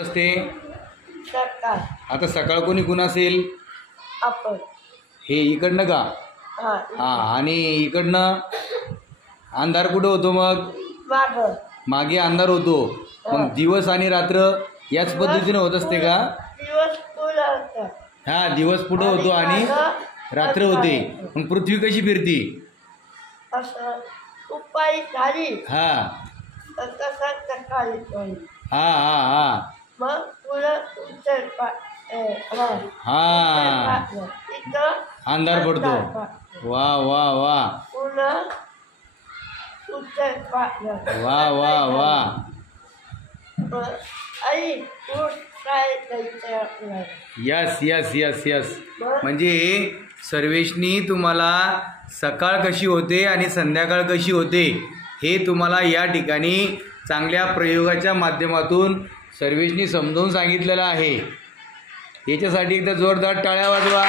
असते सकाळ. आता सकाळ कोणी कोण असेल आपण. हे इकडनं का हा. हा आणि इकडनं अंधार कुठं होतो मग माग. मागे अंधार होतो मग दिवस आणि रात्र याच पद्धतीने होत असते का दिवस पुढे होता. हा दिवस पुढं होतो आणि रात्र होते मग पृथ्वी कशी फिरती असं उपाय झाली हा तर तसा सकाळी होईल. हा हा हा मग पुढं उचल हा इथं अंधार पडतो वा वा वा पुन्हा उचल वा वा वा आई तू काय जायचं. यस यस यस यस म्हणजे सर्वेशनी तुम्हाला सकाळ कशी होते आणि संध्याकाळ कशी होते हे तुम्हाला या ठिकाणी चांगल्या प्रयोगाच्या माध्यमातून सर्वेशनी समजावून सांगितलेलं आहे. याच्यासाठी एकदा जोरदार टाळ्या वाजवा.